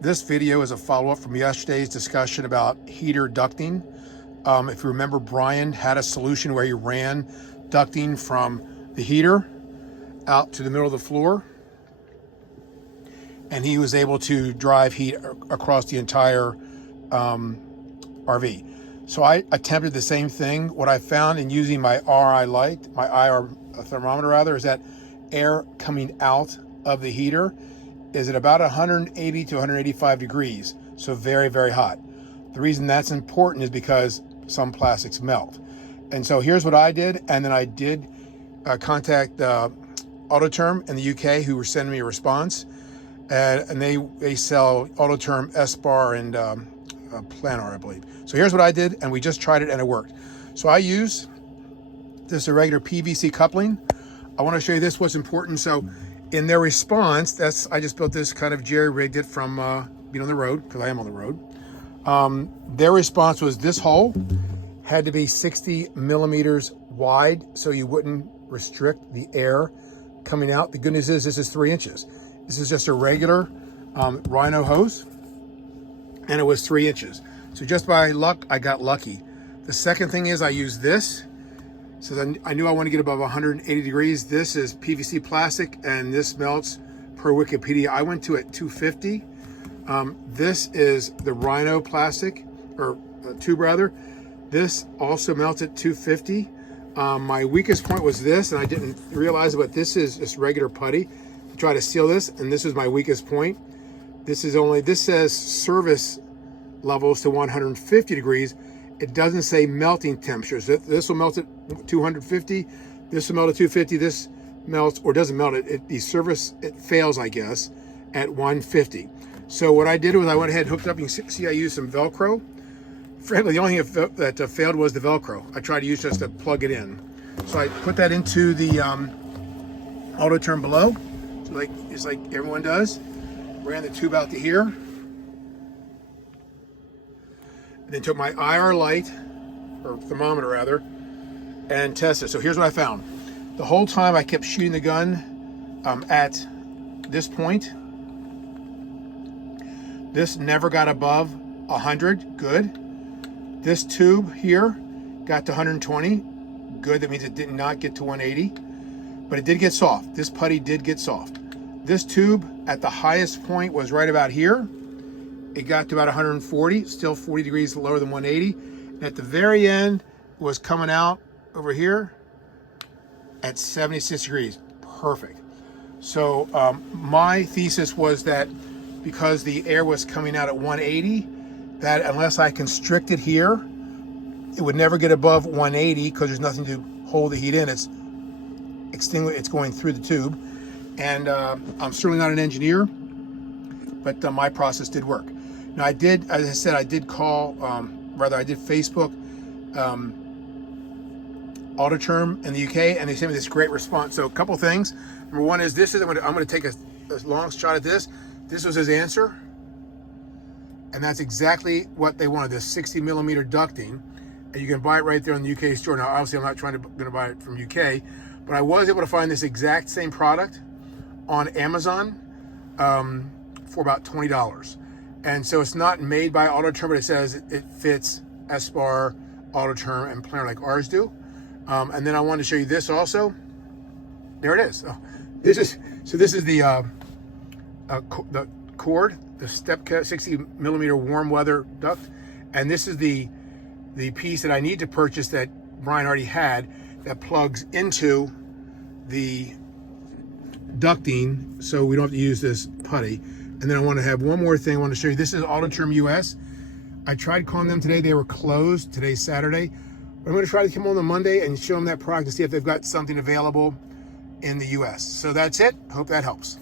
This video is a follow-up from yesterday's discussion about heater ducting. If you remember, Brian had a solution where he ran ducting from the heater out to the middle of the floor, and he was able to drive heat across the entire RV. So I attempted the same thing. What I found in using my IR light, my IR thermometer rather, is that air coming out of the heater is at about 180 to 185 degrees. So very, very hot. The reason that's important is because some plastics melt. And so here's what I did. And then I did contact Autoterm in the UK, who were sending me a response. And they sell Autoterm S-Bar and Planar, I believe. So here's what I did, and we just tried it and it worked. So I use this irregular PVC coupling. I want to show you this, what's important. So in their response, I just built this, kind of jerry-rigged it from being on the road, because I am on the road. Their response was this hole had to be 60 millimeters wide so you wouldn't restrict the air coming out. The good news is this is 3 inches. This is just a regular Rhino hose, and it was 3 inches. So just by luck, I got lucky. The second thing is I use this. So I knew I want to get above 180 degrees. This is PVC plastic, and this melts per Wikipedia. I went to at 250. This is the Rhino plastic, or tube rather. This also melts at 250. My weakest point was this, and I didn't realize it, but this is just regular putty. I try to seal this, and this is my weakest point. This says service levels to 150 degrees. It doesn't say melting temperatures. This will melt at 250. This will melt at 250. This melts, or doesn't melt it. The service, it fails, I guess, at 150. So what I did was I went ahead and hooked up. You can see I used some Velcro. Frankly, the only thing that failed was the Velcro. I tried to use just to plug it in. So I put that into the Autoterm below, so just like everyone does. Ran the tube out to here. And then took my IR light, or thermometer rather, and tested. So here's what I found. The whole time I kept shooting the gun at this point. This never got above 100, good. This tube here got to 120, good. That means it did not get to 180, but it did get soft. This putty did get soft. This tube at the highest point was right about here. It got to about 140, still 40 degrees lower than 180. And at the very end, it was coming out over here at 76 degrees, perfect. So my thesis was that because the air was coming out at 180, that unless I constrict it here, it would never get above 180 because there's nothing to hold the heat in. It's going through the tube. And I'm certainly not an engineer, but my process did work. Now I did, as I said, I did call, I did Facebook Autoterm in the UK, and they sent me this great response. So a couple things. Number one is this is, I'm going to take a long shot at this. This was his answer. And that's exactly what they wanted, this 60 millimeter ducting. And you can buy it right there in the UK store. Now, obviously, I'm not going to buy it from UK, but I was able to find this exact same product on Amazon for about $20. And so it's not made by Autoterm, but it says it fits S-Bar, Autoterm, and Planar like ours do. And then I wanted to show you this also. There it is. Oh, this is the cord, the step 60 millimeter warm weather duct. And this is the piece that I need to purchase that Brian already had that plugs into the ducting, so we don't have to use this putty. And then I want to have one more thing I want to show you. This is Autoterm US. I tried calling them today. They were closed. Today's Saturday. But I'm going to try to come on Monday and show them that product to see if they've got something available in the US. So that's it. Hope that helps.